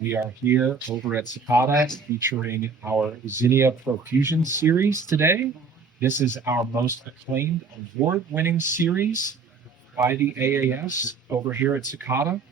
We are here over at Cicada featuring our Zinnia Profusion Series today. This is our most acclaimed award-winning series by the AAS over here at Cicada.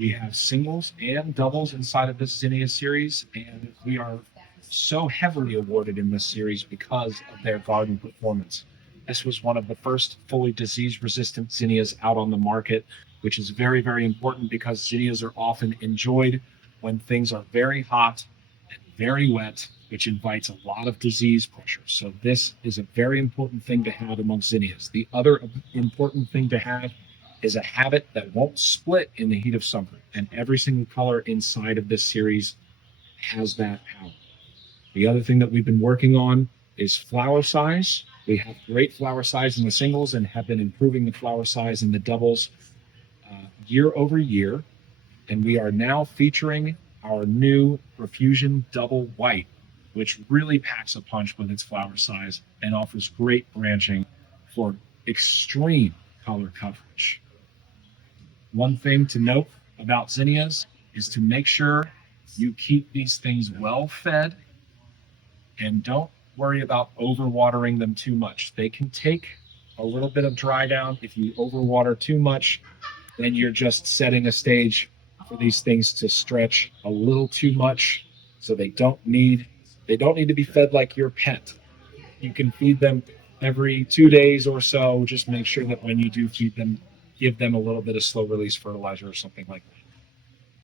We have singles and doubles inside of this Zinnia series, and we are so heavily awarded in this series because of their garden performance. This was one of the first fully disease-resistant zinnias out on the market, which is very, very important because zinnias are often enjoyed when things are very hot and very wet, which invites a lot of disease pressure. So this is a very important thing to have among zinnias. The other important thing to have is a habit that won't split in the heat of summer. And every single color inside of this series has that power. The other thing that we've been working on is flower size. We have great flower size in the singles and have been improving the flower size in the doubles year over year. And we are now featuring our new Profusion Double White, which really packs a punch with its flower size and offers great branching for extreme color coverage. One thing to note about zinnias is to make sure you keep these things well fed and don't worry about overwatering them too much. They can take a little bit of dry down. If you overwater too much, then you're just setting a stage for these things to stretch a little too much. So they don't need to be fed like your pet. You can feed them every 2 days or so. Just make sure that when you do feed them, give them a little bit of slow release fertilizer or something like that.